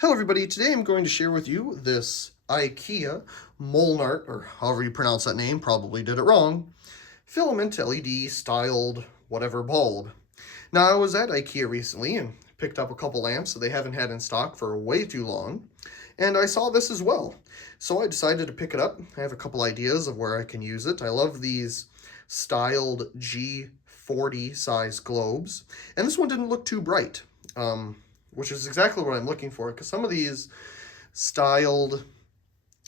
Hello everybody, today I'm going to share with you this IKEA Molnart, or however you pronounce that name, probably did it wrong, filament LED styled whatever bulb. Now I was at IKEA recently and picked up a couple lamps that they haven't had in stock for way too long, and I saw this as well. So I decided to pick it up. I have a couple ideas of where I can use it. I love these styled G40 size globes, and this one didn't look too bright. Which is exactly what I'm looking for, because some of these styled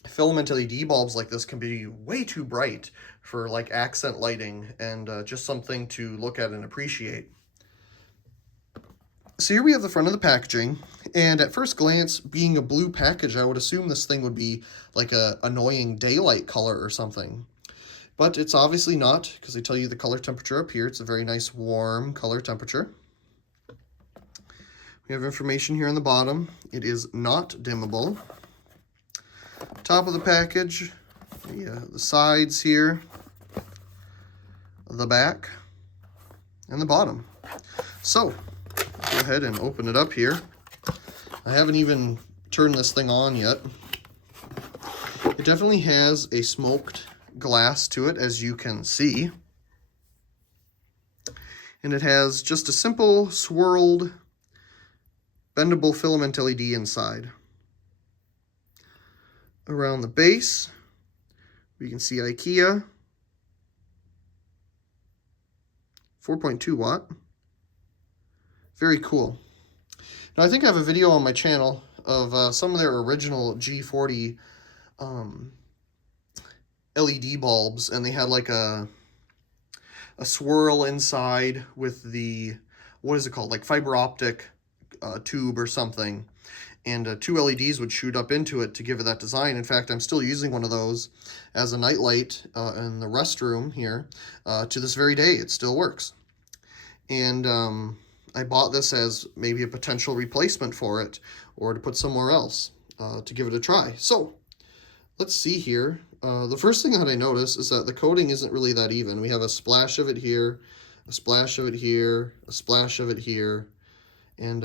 filament LED bulbs like this can be way too bright for like accent lighting and just something to look at and appreciate. So here we have the front of the packaging, and at first glance, being a blue package, I would assume this thing would be like a annoying daylight color or something. But it's obviously not, because they tell you the color temperature up here. It's a very nice warm color temperature. We have information here on the bottom. It is not dimmable. Top of the package, the sides here, the back, and the bottom. So, go ahead and open it up here. I haven't even turned this thing on yet. It definitely has a smoked glass to it, as you can see. And it has just a simple swirled bendable filament LED inside. Around the base, we can see IKEA, 4.2 watt. Very cool. Now I think I have a video on my channel of some of their original G40 LED bulbs, and they had like a swirl inside with the, what is it called, like fiber optic tube or something, and two LEDs would shoot up into it to give it that design. In fact, I'm still using one of those as a nightlight in the restroom here to this very day. It still works. And I bought this as maybe a potential replacement for it, or to put somewhere else to give it a try. So let's see here. The first thing that I notice is that the coating isn't really that even. We have a splash of it here, a splash of it here, a splash of it here. And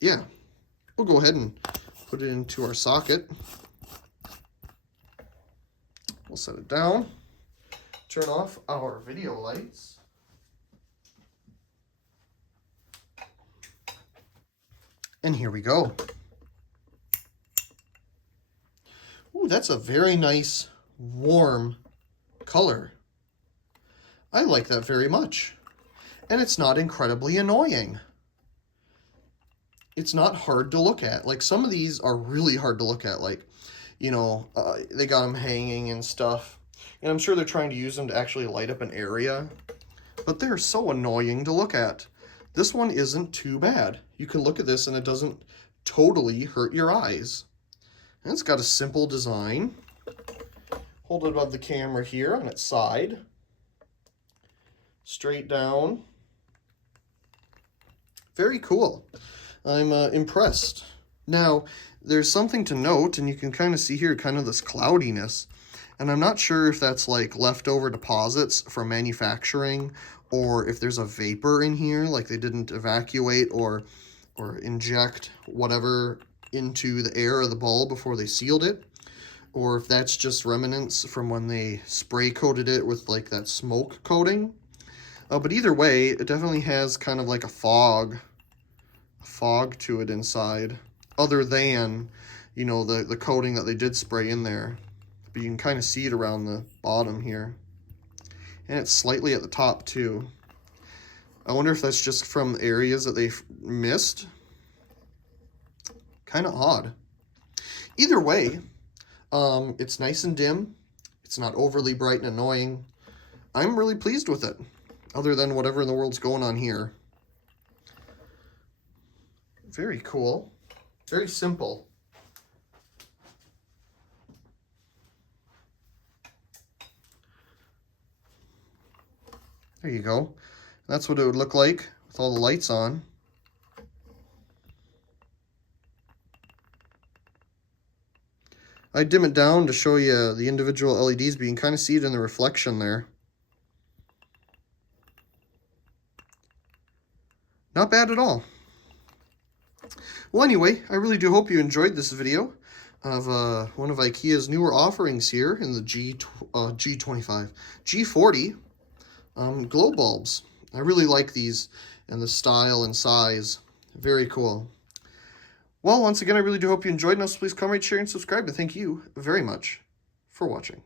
yeah, we'll go ahead and put it into our socket. We'll set it down, turn off our video lights. And here we go. Ooh, that's a very nice, warm color. I like that very much. And it's not incredibly annoying. It's not hard to look at. Like, some of these are really hard to look at. Like, you know, they got them hanging and stuff. And I'm sure they're trying to use them to actually light up an area. But they're so annoying to look at. This one isn't too bad. You can look at this and it doesn't totally hurt your eyes. And it's got a simple design. Hold it above the camera here on its side. Straight down. Very cool. I'm impressed. Now, there's something to note, and you can kind of see here kind of this cloudiness. And I'm not sure if that's like leftover deposits from manufacturing, or if there's a vapor in here, like they didn't evacuate or inject whatever into the air of the bulb before they sealed it, or if that's just remnants from when they spray coated it with like that smoke coating. But either way, it definitely has kind of like a fog to it inside, other than, you know, the coating that they did spray in there. But you can kind of see it around the bottom here. And it's slightly at the top too. I wonder if that's just from areas that they've missed. Kind of odd. Either way, it's nice and dim. It's not overly bright and annoying. I'm really pleased with it, other than whatever in the world's going on here. Very cool. Very simple. There you go. That's what it would look like with all the lights on. I dim it down to show you the individual LEDs, but you can kind of see it in the reflection there. Not bad at all. Well, anyway, I really do hope you enjoyed this video of one of IKEA's newer offerings here in the G40 glow bulbs. I really like these and the style and size. Very cool. Well, once again, I really do hope you enjoyed, and also please comment, share, and subscribe, and thank you very much for watching.